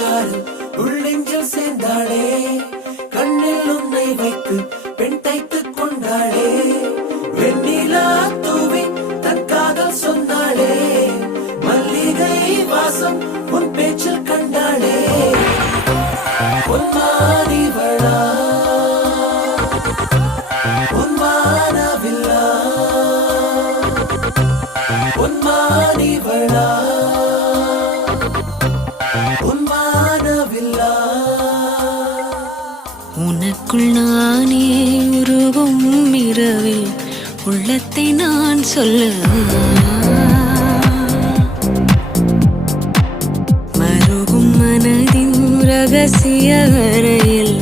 சாறு உள்ளெஞ்சில் சேர்ந்தாளே, கண்ணில் உன்னை வைத்து பெண் தைத்துக் கொண்டாளே, வெண்ணிலா தூவி தன் காதல் சொன்னாளே, மல்லிகை வாசம் உன் பேச்சில் கண்டாளே, பொன்மானிவளா பொன்மானவில்லா பொன்மானிவளா பொன்மானவில்லா. உனக்குள் நானே உருகும் இரவில் உள்ளத்தை நான் சொல்ல, மருகும் மனதின் ரகசிய அறையில்